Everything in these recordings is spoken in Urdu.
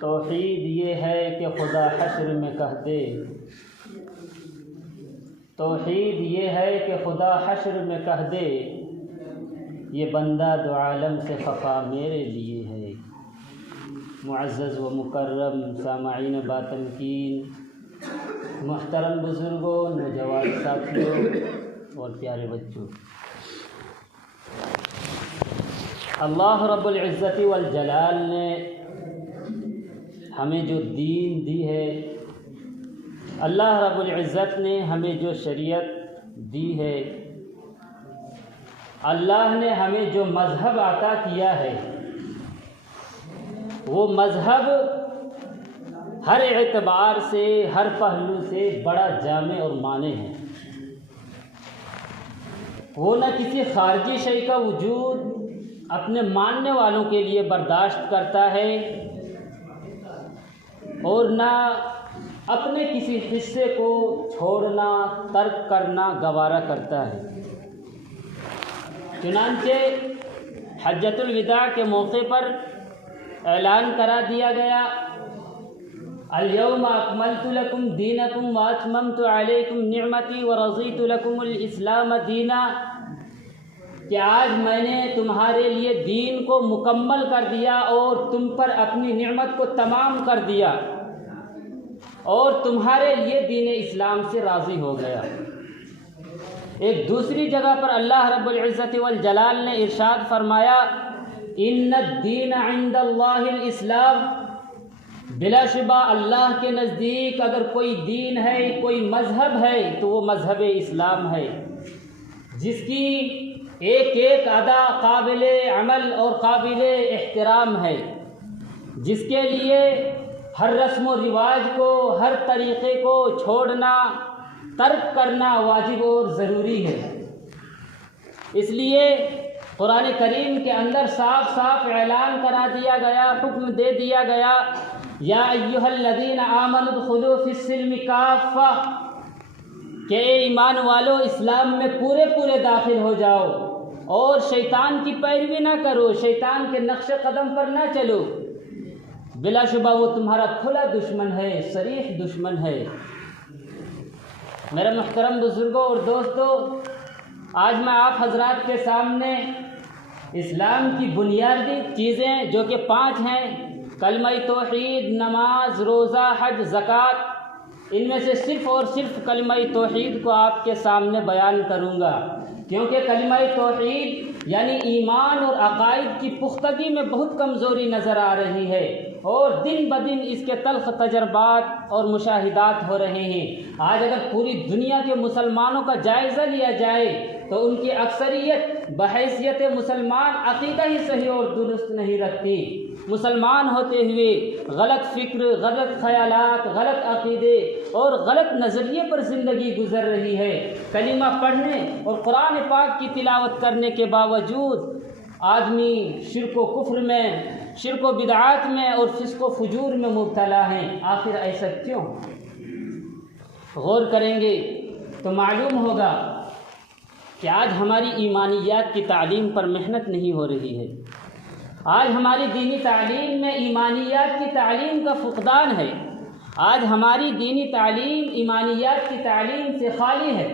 توحید یہ ہے کہ خدا حشر میں کہہ دے، توحید یہ ہے کہ خدا حشر میں کہہ دے، یہ بندہ دو عالم سے خفا میرے لیے ہے۔ معزز و مکرم سامعین باتمکین، محترم بزرگوں، نوجوان ساتھیوں اور پیارے بچوں، اللہ رب العزت والجلال نے ہمیں جو دین دی ہے، اللہ رب العزت نے ہمیں جو شریعت دی ہے، اللہ نے ہمیں جو مذہب عطا کیا ہے، وہ مذہب ہر اعتبار سے، ہر پہلو سے بڑا جامع اور مانع ہے۔ وہ نہ کسی خارجی شے کا وجود اپنے ماننے والوں کے لیے برداشت کرتا ہے اور نہ اپنے کسی حصے کو چھوڑنا، ترک کرنا گوارا کرتا ہے۔ چنانچہ حجۃ الوداع کے موقع پر اعلان کرا دیا گیا، الیوم اکملت لکم دینکم واتممت علیکم نعمتی ورضیت لکم الاسلام دینا، کہ آج میں نے تمہارے لیے دین کو مکمل کر دیا اور تم پر اپنی نعمت کو تمام کر دیا اور تمہارے لیے دین اسلام سے راضی ہو گیا۔ ایک دوسری جگہ پر اللہ رب العزت والجلال نے ارشاد فرمایا، ان الدین عند اللہ الاسلام، بلا شبہ اللہ کے نزدیک اگر کوئی دین ہے، کوئی مذہب ہے تو وہ مذہب اسلام ہے، جس کی ایک ایک ادا قابل عمل اور قابل احترام ہے، جس کے لیے ہر رسم و رواج کو، ہر طریقے کو چھوڑنا، ترک کرنا واجب اور ضروری ہے۔ اس لیے قرآن کریم کے اندر صاف صاف اعلان کرا دیا گیا، حکم دے دیا گیا، یا ایھا الذین آمنوا ادخلوا فی السلم کافہ، کہ اے ایمان والو اسلام میں پورے داخل ہو جاؤ اور شیطان کی پیروی نہ کرو، شیطان کے نقش قدم پر نہ چلو، بلا شبہ وہ تمہارا کھلا دشمن ہے، صریح دشمن ہے۔ میرے محترم بزرگوں اور دوستوں، آج میں آپ حضرات کے سامنے اسلام کی بنیادی چیزیں جو کہ 5 ہیں، کلمہ توحید، نماز، روزہ، حج، زکوٰۃ، ان میں سے صرف اور صرف کلمہ توحید کو آپ کے سامنے بیان کروں گا، کیونکہ کلمہ توحید یعنی ایمان اور عقائد کی پختگی میں بہت کمزوری نظر آ رہی ہے اور دن بدن اس کے تلخ تجربات اور مشاہدات ہو رہے ہیں۔ آج اگر پوری دنیا کے مسلمانوں کا جائزہ لیا جائے تو ان کی اکثریت بحیثیت مسلمان عقیدہ ہی صحیح اور درست نہیں رکھتی، مسلمان ہوتے ہوئے غلط فکر، غلط خیالات، غلط عقیدے اور غلط نظریے پر زندگی گزر رہی ہے۔ کلمہ پڑھنے اور قرآن پاک کی تلاوت کرنے کے باوجود آدمی شرک و کفر میں، شرک و بدعات میں اور فسق و فجور میں مبتلا ہیں۔ آخر ایسا کیوں؟ غور کریں گے تو معلوم ہوگا کہ آج ہماری ایمانیات کی تعلیم پر محنت نہیں ہو رہی ہے۔ آج ہماری دینی تعلیم میں ایمانیات کی تعلیم کا فقدان ہے۔ آج ہماری دینی تعلیم ایمانیات کی تعلیم سے خالی ہے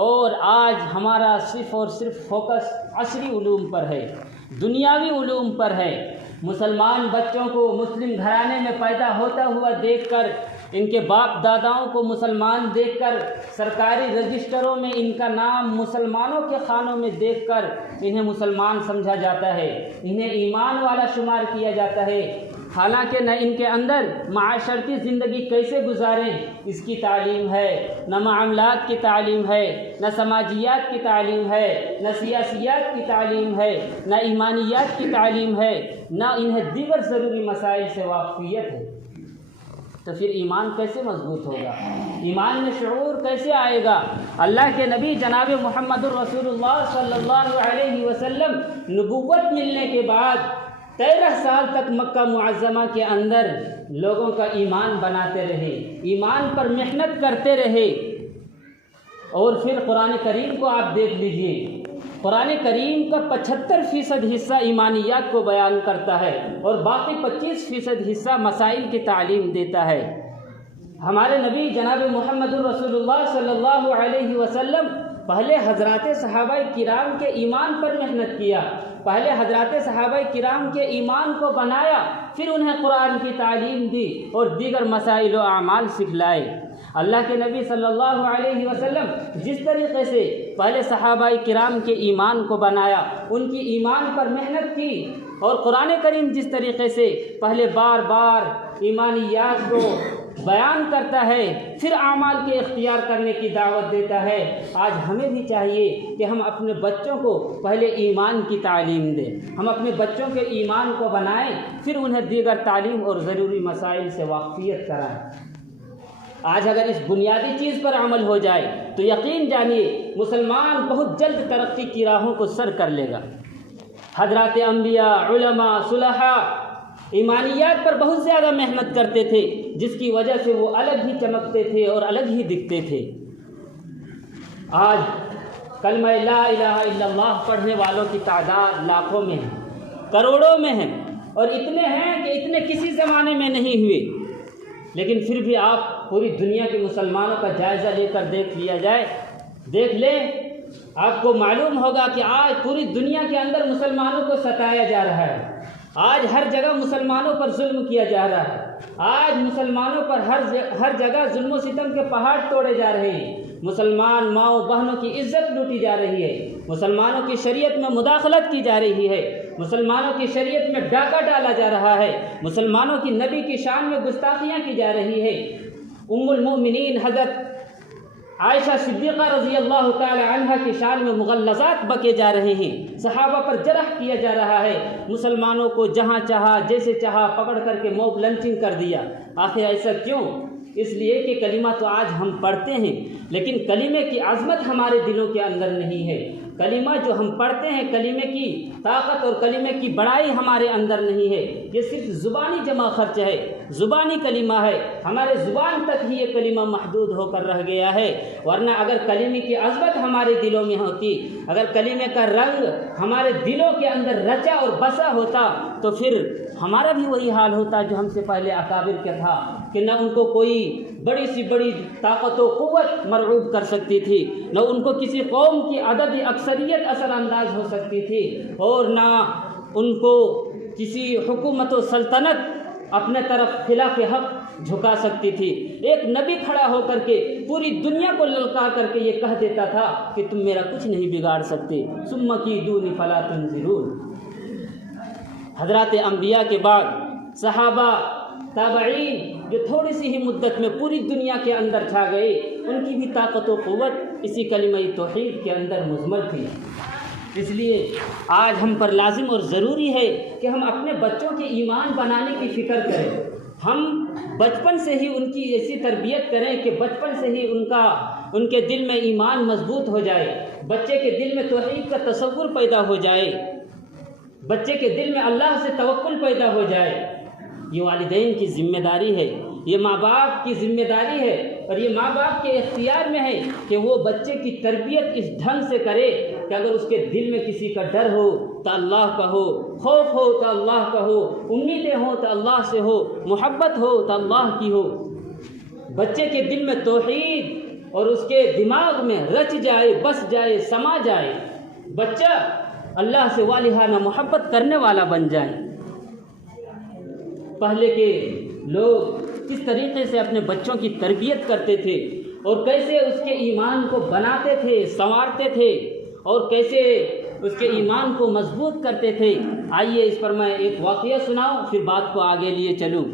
اور آج ہمارا صرف اور صرف فوکس عصری علوم پر ہے، دنیاوی علوم پر ہے۔ مسلمان بچوں کو مسلم گھرانے میں پیدا ہوتا ہوا دیکھ کر، ان کے باپ داداؤں کو مسلمان دیکھ کر، سرکاری رجسٹروں میں ان کا نام مسلمانوں کے خانوں میں دیکھ کر انہیں مسلمان سمجھا جاتا ہے، انہیں ایمان والا شمار کیا جاتا ہے، حالانکہ نہ ان کے اندر معاشرتی زندگی کیسے گزاریں اس کی تعلیم ہے، نہ معاملات کی تعلیم ہے، نہ سماجیات کی تعلیم ہے، نہ سیاسیات کی تعلیم ہے، نہ ایمانیات کی تعلیم ہے، نہ انہیں دیگر ضروری مسائل سے واقفیت ہے۔ تو پھر ایمان کیسے مضبوط ہوگا؟ ایمان میں شعور کیسے آئے گا؟ اللہ کے نبی جناب محمد الرسول اللہ صلی اللہ علیہ وسلم نبوت ملنے کے بعد 13 سال تک مکہ معظمہ کے اندر لوگوں کا ایمان بناتے رہے، ایمان پر محنت کرتے رہے، اور پھر قرآن کریم کو آپ دیکھ لیجئے، قرآن کریم کا 75% حصہ ایمانیات کو بیان کرتا ہے اور باقی 25% حصہ مسائل کی تعلیم دیتا ہے۔ ہمارے نبی جناب محمد رسول اللہ صلی اللہ علیہ وسلم پہلے حضرات صحابہ کرام کے ایمان پر محنت کیا، پہلے حضرات صحابہ کرام کے ایمان کو بنایا، پھر انہیں قرآن کی تعلیم دی اور دیگر مسائل و اعمال سکھلائے۔ اللہ کے نبی صلی اللہ علیہ وسلم جس طریقے سے پہلے صحابہ کرام کے ایمان کو بنایا، ان کی ایمان پر محنت کی، اور قرآن کریم جس طریقے سے پہلے بار بار ایمانیات کو بیان کرتا ہے، پھر اعمال کے اختیار کرنے کی دعوت دیتا ہے، آج ہمیں بھی چاہیے کہ ہم اپنے بچوں کو پہلے ایمان کی تعلیم دیں، ہم اپنے بچوں کے ایمان کو بنائیں، پھر انہیں دیگر تعلیم اور ضروری مسائل سے واقفیت کرائیں۔ آج اگر اس بنیادی چیز پر عمل ہو جائے تو یقین جانیے مسلمان بہت جلد ترقی کی راہوں کو سر کر لے گا۔ حضرات انبیاء، علماء، صلحاء ایمانیات پر بہت زیادہ محنت کرتے تھے، جس کی وجہ سے وہ الگ ہی چمکتے تھے اور الگ ہی دکھتے تھے۔ آج کلمہ لا الہ الا اللہ پڑھنے والوں کی تعداد لاکھوں میں ہے، کروڑوں میں ہے، اور اتنے ہیں کہ اتنے کسی زمانے میں نہیں ہوئے۔ لیکن پھر بھی آپ پوری دنیا کے مسلمانوں کا جائزہ لے کر دیکھ لیں، آپ کو معلوم ہوگا کہ آج پوری دنیا کے اندر مسلمانوں کو ستایا جا رہا ہے، آج ہر جگہ مسلمانوں پر ظلم کیا جا رہا ہے، آج مسلمانوں پر ہر جگہ ظلم و ستم کے پہاڑ توڑے جا رہے ہیں، مسلمان ماؤں بہنوں کی عزت لوٹی جا رہی ہے، مسلمانوں کی شریعت میں مداخلت کی جا رہی ہے، مسلمانوں کی شریعت میں ڈاکہ ڈالا جا رہا ہے، مسلمانوں کی نبی کی شان میں گستاخیاں کی جا رہی ہے۔ ام المؤمنین حضرت عائشہ صدیقہ رضی اللہ تعالی عنہ کی شان میں مغلظات بکے جا رہے ہیں، صحابہ پر جرح کیا جا رہا ہے، مسلمانوں کو جہاں چاہا جیسے چاہا پکڑ کر کے موب لنچنگ کر دیا۔ آخر ایسا کیوں؟ اس لیے کہ کلمہ تو آج ہم پڑھتے ہیں، لیکن کلمے کی عظمت ہمارے دلوں کے اندر نہیں ہے۔ کلمہ جو ہم پڑھتے ہیں، کلمے کی طاقت اور کلمے کی بڑائی ہمارے اندر نہیں ہے، یہ صرف زبانی جمع خرچ ہے، زبانی کلمہ ہے، ہمارے زبان تک ہی یہ کلمہ محدود ہو کر رہ گیا ہے۔ ورنہ اگر کلمے کی عظمت ہمارے دلوں میں ہوتی، اگر کلمے کا رنگ ہمارے دلوں کے اندر رچا اور بسا ہوتا، تو پھر ہمارا بھی وہی حال ہوتا جو ہم سے پہلے اکابر کا تھا، کہ نہ ان کو کوئی بڑی سی بڑی طاقت و قوت مرعوب کر سکتی تھی، نہ ان کو کسی قوم کی عددی اکثریت اثر انداز ہو سکتی تھی، اور نہ ان کو کسی حکومت و سلطنت اپنے طرف خلاف حق جھکا سکتی تھی۔ ایک نبی کھڑا ہو کر کے پوری دنیا کو للکار کر کے یہ کہہ دیتا تھا کہ تم میرا کچھ نہیں بگاڑ سکتے، ثم کیدونی فلا تنظرون۔ حضرات انبیاء کے بعد صحابہ، تابعین جو تھوڑی سی ہی مدت میں پوری دنیا کے اندر چھا گئے، ان کی بھی طاقت و قوت اسی کلمہ توحید کے اندر مضمر تھی۔ اس لیے آج ہم پر لازم اور ضروری ہے کہ ہم اپنے بچوں کے ایمان بنانے کی فکر کریں، ہم بچپن سے ہی ان کی ایسی تربیت کریں کہ بچپن سے ہی ان کے دل میں ایمان مضبوط ہو جائے، بچے کے دل میں توحید کا تصور پیدا ہو جائے، بچے کے دل میں اللہ سے توکل پیدا ہو جائے۔ یہ والدین کی ذمہ داری ہے، یہ ماں باپ کی ذمہ داری ہے، اور یہ ماں باپ کے اختیار میں ہے کہ وہ بچے کی تربیت اس ڈھنگ سے کرے کہ اگر اس کے دل میں کسی کا ڈر ہو تو اللہ کا ہو، خوف ہو تو اللہ کا ہو، امیدیں ہوں تو اللہ سے ہو، محبت ہو تو اللہ کی ہو۔ بچے کے دل میں توحید اور اس کے دماغ میں رچ جائے، بس جائے، سما جائے، بچہ اللہ سے والہانہ محبت کرنے والا بن جائے۔ پہلے کے لوگ کس طریقے سے اپنے بچوں کی تربیت کرتے تھے اور کیسے اس کے ایمان کو بناتے تھے، سنوارتے تھے، اور کیسے اس کے ایمان کو مضبوط کرتے تھے، آئیے اس پر میں ایک واقعہ سناؤں، پھر بات کو آگے لیے چلوں۔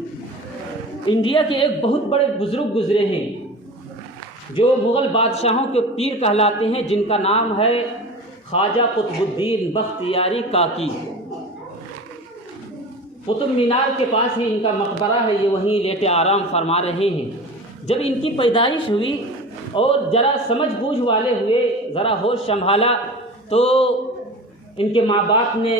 انڈیا کے ایک بہت بڑے بزرگ گزرے ہیں جو مغل بادشاہوں کے پیر کہلاتے ہیں، جن کا نام ہے خواجہ قطب الدین بختیاری کاکی۔ قطب مینار کے پاس ہی ان کا مقبرہ ہے، یہ وہیں لیٹے آرام فرما رہے ہیں۔ جب ان کی پیدائش ہوئی اور ذرا سمجھ بوجھ والے ہوئے، ذرا ہوش سنبھالا، تو ان کے ماں باپ نے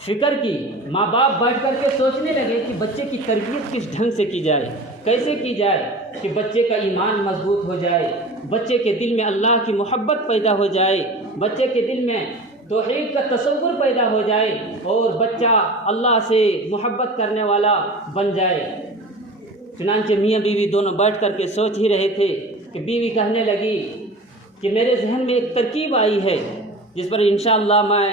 فکر کی، ماں باپ بیٹھ کر کے سوچنے لگے کہ بچے کی تربیت کس ڈھنگ سے کی جائے، کیسے کی جائے کہ بچے کا ایمان مضبوط ہو جائے، بچے کے دل میں اللہ کی محبت پیدا ہو جائے، بچے کے دل میں توحید کا تصور پیدا ہو جائے اور بچہ اللہ سے محبت کرنے والا بن جائے۔ چنانچہ میاں بیوی دونوں بیٹھ کر کے سوچ ہی رہے تھے کہ بیوی کہنے لگی کہ میرے ذہن میں ایک ترکیب آئی ہے جس پر انشاءاللہ میں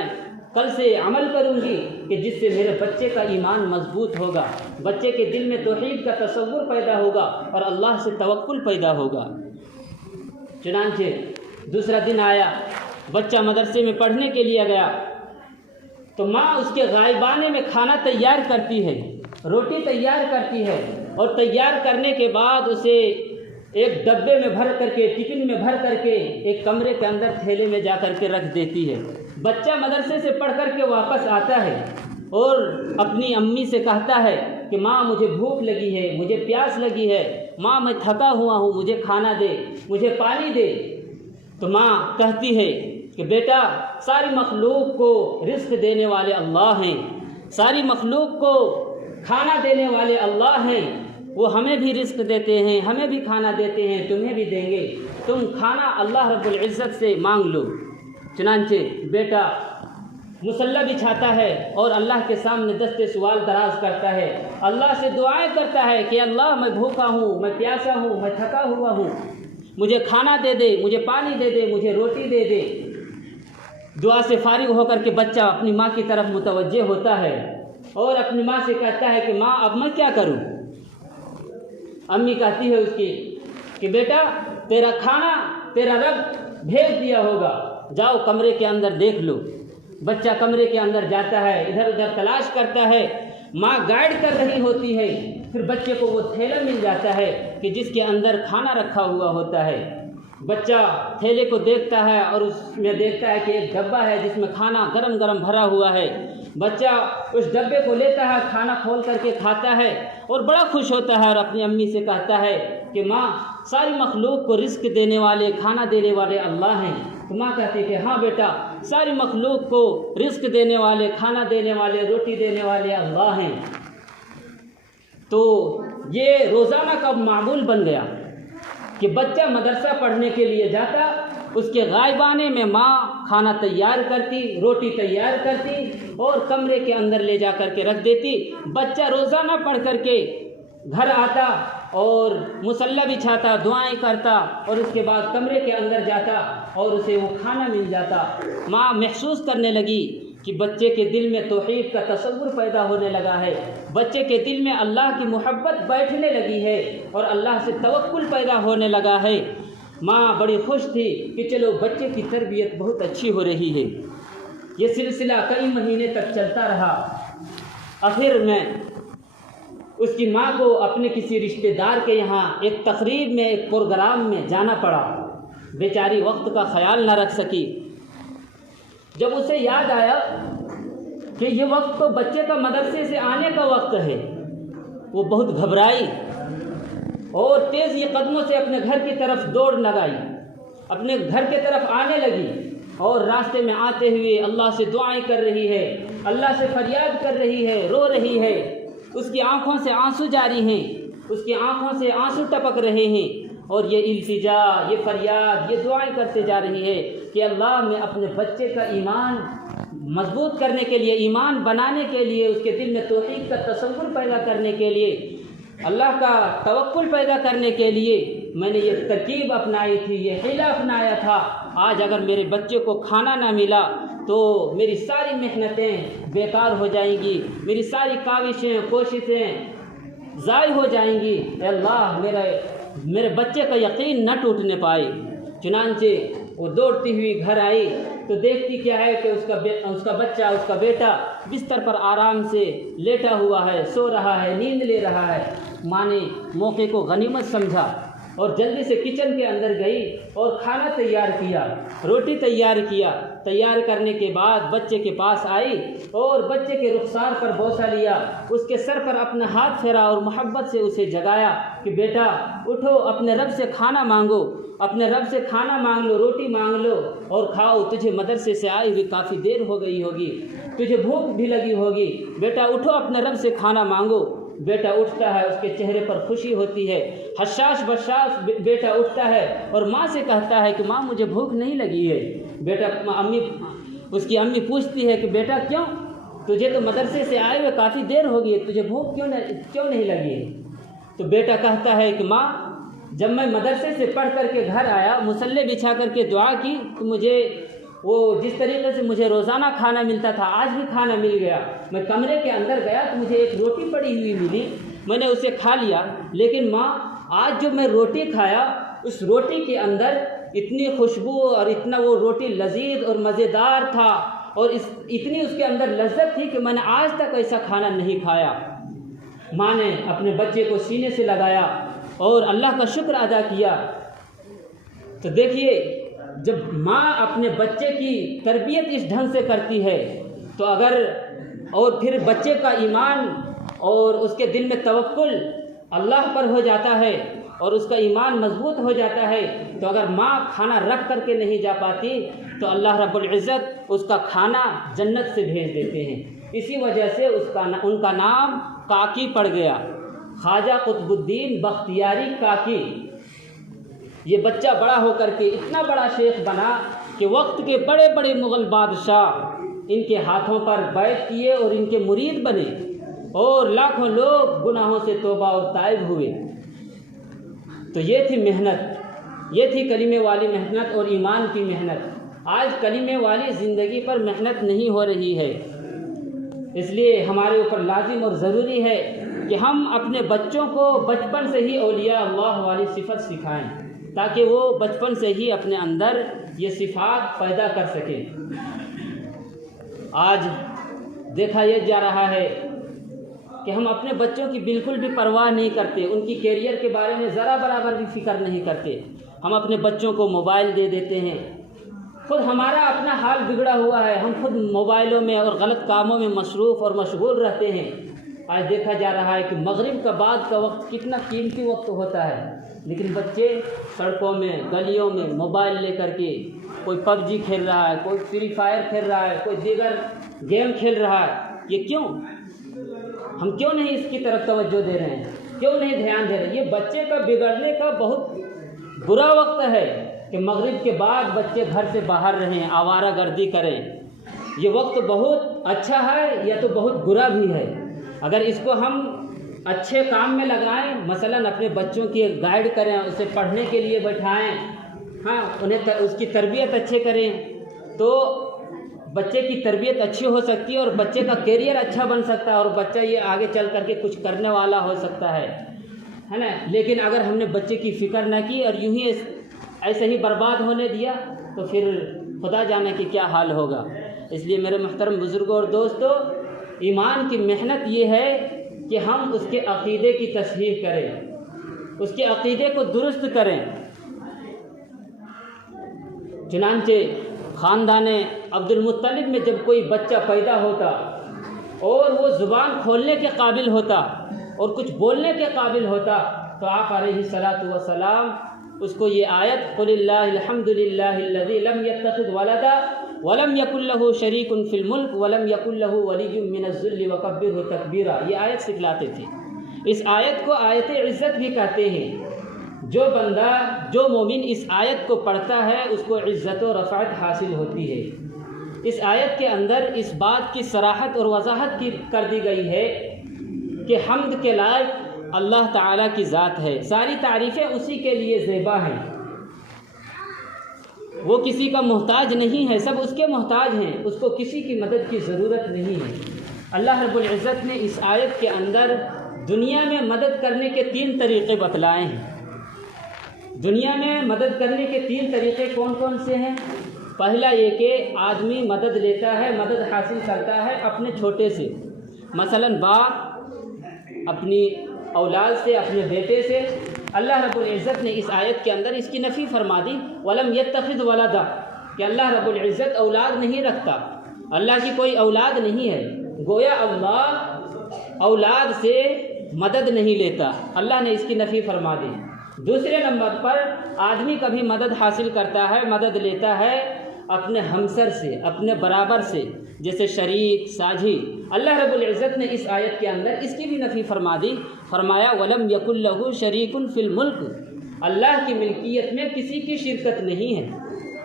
کل سے عمل کروں گی کہ جس سے میرے بچے کا ایمان مضبوط ہوگا، بچے کے دل میں توحید کا تصور پیدا ہوگا اور اللہ سے توکل پیدا ہوگا۔ چنانچہ دوسرا دن آیا، بچہ مدرسے میں پڑھنے کے لیے گیا تو ماں اس کے غائبانے میں کھانا تیار کرتی ہے، روٹی تیار کرتی ہے اور تیار کرنے کے بعد اسے ایک ڈبے میں بھر کر کے، ٹفن میں بھر کر کے ایک کمرے کے اندر تھیلے میں جا کر کے رکھ دیتی ہے۔ بچہ مدرسے سے پڑھ کر کے واپس آتا ہے اور اپنی امی سے کہتا ہے کہ ماں مجھے بھوک لگی ہے، مجھے پیاس لگی ہے، ماں میں تھکا ہوا ہوں، مجھے کھانا دے، مجھے پانی دے۔ تو ماں کہتی ہے کہ بیٹا ساری مخلوق کو رزق دینے والے اللہ ہیں، ساری مخلوق کو کھانا دینے والے اللہ ہیں، وہ ہمیں بھی رزق دیتے ہیں، ہمیں بھی کھانا دیتے ہیں، تمہیں بھی دیں گے، تم کھانا اللہ رب العزت سے مانگ لو۔ چنانچہ بیٹا مصلی بچھاتا ہے اور اللہ کے سامنے دست سوال دراز کرتا ہے، اللہ سے دعائیں کرتا ہے کہ اللہ میں بھوکا ہوں، میں پیاسا ہوں، میں تھکا ہوا ہوں، مجھے کھانا دے دے، مجھے پانی دے دے، مجھے روٹی دے دے۔ دعا سے فارغ ہو کر کے بچہ اپنی ماں کی طرف متوجہ ہوتا ہے اور اپنی ماں سے کہتا ہے کہ ماں اب میں کیا کروں؟ امی کہتی ہے اس کی کہ بیٹا تیرا کھانا تیرا رب بھیج دیا ہوگا، جاؤ کمرے کے اندر دیکھ لو۔ بچہ کمرے کے اندر جاتا ہے، ادھر ادھر تلاش کرتا ہے، ماں گائیڈ کر رہی ہوتی ہے، پھر بچے کو وہ تھیلا مل جاتا ہے کہ جس کے اندر کھانا رکھا ہوا ہوتا ہے۔ بچہ تھیلے کو دیکھتا ہے اور اس میں دیکھتا ہے کہ ایک ڈبہ ہے جس میں کھانا گرم گرم بھرا ہوا ہے۔ بچہ اس ڈبے کو لیتا ہے، کھانا کھول کر کے کھاتا ہے اور بڑا خوش ہوتا ہے اور اپنی امی سے کہتا ہے کہ ماں ساری مخلوق کو رزق دینے والے، کھانا دینے والے اللہ ہیں۔ تو ماں کہتی ہے کہ ہاں بیٹا ساری مخلوق کو رزق دینے والے، کھانا دینے والے، روٹی دینے والے اللہ ہیں۔ تو یہ روزانہ کا معمول بن گیا کہ بچہ مدرسہ پڑھنے کے لیے جاتا، اس کے غائبانے میں ماں کھانا تیار کرتی، روٹی تیار کرتی اور کمرے کے اندر لے جا کر کے رکھ دیتی۔ بچہ روزانہ پڑھ کر کے گھر آتا اور مصلی بچھاتا، دعائیں کرتا اور اس کے بعد کمرے کے اندر جاتا اور اسے وہ کھانا مل جاتا۔ ماں محسوس کرنے لگی کہ بچے کے دل میں توحید کا تصور پیدا ہونے لگا ہے، بچے کے دل میں اللہ کی محبت بیٹھنے لگی ہے اور اللہ سے توکل پیدا ہونے لگا ہے۔ ماں بڑی خوش تھی کہ چلو بچے کی تربیت بہت اچھی ہو رہی ہے۔ یہ سلسلہ کئی مہینے تک چلتا رہا۔ آخر میں اس کی ماں کو اپنے کسی رشتہ دار کے یہاں ایک تقریب میں، ایک پروگرام میں جانا پڑا۔ بیچاری وقت کا خیال نہ رکھ سکی۔ جب اسے یاد آیا کہ یہ وقت تو بچے کا مدرسے سے آنے کا وقت ہے، وہ بہت گھبرائی اور تیز یہ قدموں سے اپنے گھر کی طرف دوڑ لگائی، اپنے گھر کی طرف آنے لگی اور راستے میں آتے ہوئے اللہ سے دعائیں کر رہی ہے، اللہ سے فریاد کر رہی ہے، رو رہی ہے۔ اس کی آنکھوں سے آنسو جاری ہیں، اس کی آنکھوں سے آنسو ٹپک رہے ہیں اور یہ التجا، یہ فریاد، یہ دعائیں کرتے جا رہی ہے کہ اللہ میں اپنے بچے کا ایمان مضبوط کرنے کے لیے، ایمان بنانے کے لیے، اس کے دل میں توحید کا تصور پیدا کرنے کے لیے، اللہ کا توکل پیدا کرنے کے لیے میں نے یہ ترکیب اپنائی تھی، یہ حیلہ اپنایا تھا۔ آج اگر میرے بچے کو کھانا نہ ملا تو میری ساری محنتیں بیکار ہو جائیں گی، میری ساری کاوشیں، کوششیں ضائع ہو جائیں گی۔ اے اللہ میرے بچے کا یقین نہ ٹوٹنے پائے۔ چنانچہ وہ دوڑتی ہوئی گھر آئی تو دیکھتی کیا ہے کہ اس کا بچہ، اس کا بیٹا بستر پر آرام سے لیٹا ہوا ہے، سو رہا ہے، نیند لے رہا ہے۔ ماں نے موقع کو غنیمت سمجھا اور جلدی سے کچن کے اندر گئی اور کھانا تیار کیا، روٹی تیار کیا۔ تیار کرنے کے بعد بچے کے پاس آئی اور بچے کے رخسار پر بوسہ لیا، اس کے سر پر اپنا ہاتھ پھیرا اور محبت سے اسے جگایا کہ بیٹا اٹھو، اپنے رب سے کھانا مانگو، اپنے رب سے کھانا مانگ لو، روٹی مانگ لو اور کھاؤ۔ تجھے مدرسے سے آئی ہوئی کافی دیر ہو گئی ہوگی، تجھے بھوک بھی لگی ہوگی، بیٹا اٹھو اپنے رب سے کھانا مانگو۔ بیٹا اٹھتا ہے، اس کے چہرے پر خوشی ہوتی ہے، حشاش بشاش بیٹا اٹھتا ہے اور ماں سے کہتا ہے کہ ماں مجھے بھوک نہیں لگی ہے۔ بیٹا اس کی امی پوچھتی ہے کہ بیٹا کیوں؟ تجھے تو مدرسے سے آئے ہوئے کافی دیر ہو گئی، تجھے بھوک کیوں نہیں لگی ہے؟ تو بیٹا کہتا ہے کہ ماں جب میں مدرسے سے پڑھ کر کے گھر آیا، مصلی بچھا کر کے دعا کی تو مجھے وہ جس طریقے سے مجھے روزانہ کھانا ملتا تھا آج بھی کھانا مل گیا۔ میں کمرے کے اندر گیا تو مجھے ایک روٹی پڑی ہوئی ملی، میں نے اسے کھا لیا، لیکن ماں آج جو میں روٹی کھایا اس روٹی کے اندر اتنی خوشبو اور اتنا وہ روٹی لذیذ اور مزیدار تھا اور اتنی اس کے اندر لذت تھی کہ میں نے آج تک ایسا کھانا نہیں کھایا۔ ماں نے اپنے بچے کو سینے سے لگایا اور اللہ کا شکر ادا کیا۔ تو دیکھیے جب ماں اپنے بچے کی تربیت اس ڈھنگ سے کرتی ہے تو اور پھر بچے کا ایمان اور اس کے دل میں توکل اللہ پر ہو جاتا ہے اور اس کا ایمان مضبوط ہو جاتا ہے، تو اگر ماں کھانا رکھ کر کے نہیں جا پاتی تو اللہ رب العزت اس کا کھانا جنت سے بھیج دیتے ہیں۔ اسی وجہ سے ان کا نام کاکی پڑ گیا، خواجہ قطب الدین بختیاری کاکی۔ یہ بچہ بڑا ہو کر کے اتنا بڑا شیخ بنا کہ وقت کے بڑے بڑے مغل بادشاہ ان کے ہاتھوں پر بیعت کیے اور ان کے مرید بنے اور لاکھوں لوگ گناہوں سے توبہ اور تائب ہوئے۔ تو یہ تھی محنت، یہ تھی کلمے والی محنت اور ایمان کی محنت۔ آج کلمے والی زندگی پر محنت نہیں ہو رہی ہے، اس لیے ہمارے اوپر لازم اور ضروری ہے کہ ہم اپنے بچوں کو بچپن سے ہی اولیاء اللہ والی صفت سکھائیں تاکہ وہ بچپن سے ہی اپنے اندر یہ صفات پیدا کر سکیں۔ آج دیکھا یہ جا رہا ہے کہ ہم اپنے بچوں کی بالکل بھی پرواہ نہیں کرتے، ان کی کیریئر کے بارے میں ذرا برابر بھی فکر نہیں کرتے۔ ہم اپنے بچوں کو موبائل دے دیتے ہیں، خود ہمارا اپنا حال بگڑا ہوا ہے، ہم خود موبائلوں میں اور غلط کاموں میں مصروف اور مشغول رہتے ہیں۔ آج دیکھا جا رہا ہے کہ مغرب کا بعد کا وقت کتنا قیمتی وقت ہوتا ہے، لیکن بچے سڑکوں میں گلیوں میں موبائل لے کر کے کوئی پب جی کھیل رہا ہے، کوئی فری فائر کھیل رہا ہے، کوئی دیگر گیم کھیل رہا ہے۔ یہ کیوں؟ ہم کیوں نہیں اس کی طرف توجہ دے رہے ہیں؟ کیوں نہیں دھیان دے رہے ہیں؟ یہ بچے کا بگڑنے کا بہت برا وقت ہے کہ مغرب کے بعد بچے گھر سے باہر رہیں، آوارہ گردی کریں۔ یہ وقت بہت اچھا ہے یا تو بہت برا بھی ہے۔ اگر اس کو ہم اچھے کام میں لگائیں، مثلاً اپنے بچوں کی گائیڈ کریں، اسے پڑھنے کے لیے بٹھائیں، انہیں اس کی تربیت اچھے کریں، تو بچے کی تربیت اچھی ہو سکتی ہے اور بچے کا کیریئر اچھا بن سکتا ہے اور بچہ یہ آگے چل کر کے کچھ کرنے والا ہو سکتا ہے نا۔ لیکن اگر ہم نے بچے کی فکر نہ کی اور یوں ہی ایسے ہی برباد ہونے دیا تو پھر خدا جانے کہ کیا حال ہوگا۔ اس لیے میرے محترم بزرگوں اور دوستوں، ایمان کی محنت یہ ہے کہ ہم اس کے عقیدے کی تصحیح کریں، اس کے عقیدے کو درست کریں۔ چنانچہ خاندان عبد المطلب میں جب کوئی بچہ پیدا ہوتا اور وہ زبان کھولنے کے قابل ہوتا اور کچھ بولنے کے قابل ہوتا تو آپ علیہ الصلاۃ والسلام اس کو یہ آیت قل اللہ الحمد للہ الذی لم یتخذ ولدا ولم یکن له شریک فی الملک ولم یکن له ولی من الذل وکبرہ تکبیرا، یہ آیت سکھلاتے تھے۔ اس آیت کو آیت عزت بھی کہتے ہیں۔ جو بندہ، جو مومن اس آیت کو پڑھتا ہے اس کو عزت و رفعت حاصل ہوتی ہے۔ اس آیت کے اندر اس بات کی صراحت اور وضاحت کر دی گئی ہے کہ حمد کے لائق اللہ تعالیٰ کی ذات ہے، ساری تعریفیں اسی کے لیے زیبا ہیں، وہ کسی کا محتاج نہیں ہے، سب اس کے محتاج ہیں، اس کو کسی کی مدد کی ضرورت نہیں ہے۔ اللہ رب العزت نے اس آیت کے اندر دنیا میں مدد کرنے کے 3 طریقے بتلائے ہیں۔ دنیا میں مدد کرنے کے 3 طریقے کون کون سے ہیں؟ پہلا یہ کہ آدمی مدد لیتا ہے، مدد حاصل کرتا ہے اپنے چھوٹے سے، مثلاً باپ اپنی اولاد سے، اپنے بیٹے سے۔ اللہ رب العزت نے اس آیت کے اندر اس کی نفی فرما دی، وَلَمْ يَتَّخِذْ وَلَدًا، کہ اللہ رب العزت اولاد نہیں رکھتا، اللہ کی کوئی اولاد نہیں ہے، گویا اللہ اولاد سے مدد نہیں لیتا، اللہ نے اس کی نفی فرما دی۔ دوسرے نمبر پر آدمی کبھی مدد حاصل کرتا ہے، مدد لیتا ہے اپنے ہمسر سے، اپنے برابر سے، جیسے شریک ساجھی، اللہ رب العزت نے اس آیت کے اندر اس کی بھی نفی فرما دی، فرمایا وَلَمْ يَكُنْ لَهُ شَرِيكٌ فِي الْمُلْكِ، اللہ کی ملکیت میں کسی کی شرکت نہیں ہے۔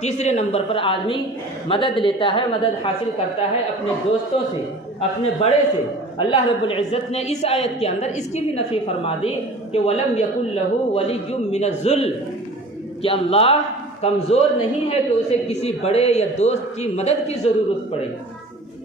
تیسرے نمبر پر آدمی مدد لیتا ہے، مدد حاصل کرتا ہے اپنے دوستوں سے، اپنے بڑے سے۔ اللہ رب العزت نے اس آیت کے اندر اس کی بھی نفی فرما دی کہ وَلَمْ يَكُنْ لَهُ وَلِيٌّ مِّنَ الذُّلِّ، کہ اللہ کمزور نہیں ہے کہ اسے کسی بڑے یا دوست کی مدد کی ضرورت پڑے۔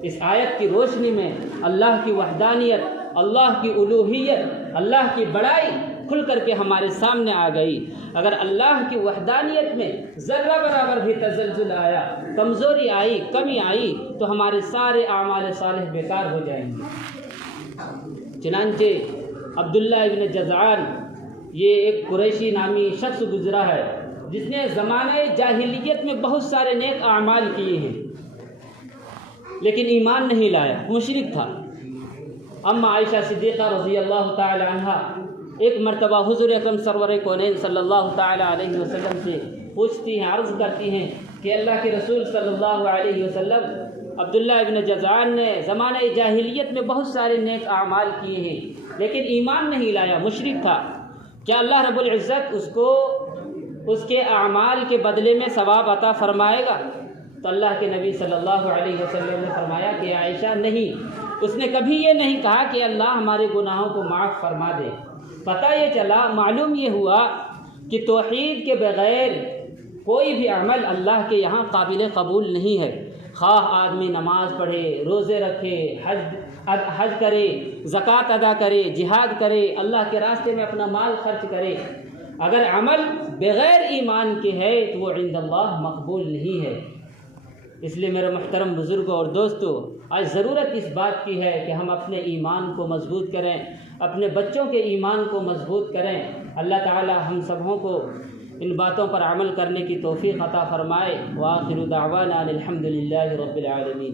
اس آیت کی روشنی میں اللہ کی وحدانیت، اللہ کی الوہیت، اللہ کی بڑائی کھل کر کے ہمارے سامنے آ گئی۔ اگر اللہ کی وحدانیت میں ذرہ برابر بھی تزلزل آیا، کمزوری آئی، کمی آئی، تو ہمارے سارے اعمال صالح بیکار ہو جائیں گے۔ چنانچہ عبداللہ ابن جذعان، یہ ایک قریشی نامی شخص گزرا ہے جس نے زمانہ جاہلیت میں بہت سارے نیک اعمال کیے ہیں لیکن ایمان نہیں لایا، مشرک تھا۔ اما عائشہ صدیقہ رضی اللہ تعالی عنہا ایک مرتبہ حضور اکرم سرور کونین صلی اللہ تعالی علیہ وسلم سے پوچھتی ہیں، عرض کرتی ہیں کہ اللہ کے رسول صلی اللہ علیہ وسلم، عبداللہ ابن جذعان نے زمانہ جاہلیت میں بہت سارے نیک اعمال کیے ہیں لیکن ایمان نہیں لایا، مشرک تھا، کیا اللہ رب العزت اس کو اس کے اعمال کے بدلے میں ثواب عطا فرمائے گا؟ تو اللہ کے نبی صلی اللہ علیہ وسلم نے فرمایا کہ عائشہ نہیں، اس نے کبھی یہ نہیں کہا کہ اللہ ہمارے گناہوں کو معاف فرما دے۔ پتہ یہ چلا، معلوم یہ ہوا کہ توحید کے بغیر کوئی بھی عمل اللہ کے یہاں قابل قبول نہیں ہے، خواہ آدمی نماز پڑھے، روزے رکھے، حج کرے، زکوٰۃ ادا کرے، جہاد کرے، اللہ کے راستے میں اپنا مال خرچ کرے، اگر عمل بغیر ایمان کے ہے تو وہ عند اللہ مقبول نہیں ہے۔ اس لیے میرے محترم بزرگوں اور دوستوں، آج ضرورت اس بات کی ہے کہ ہم اپنے ایمان کو مضبوط کریں، اپنے بچوں کے ایمان کو مضبوط کریں۔ اللہ تعالی ہم سبوں کو ان باتوں پر عمل کرنے کی توفیق عطا فرمائے۔ وآخر دعوانا الحمد للہ رب العالمین۔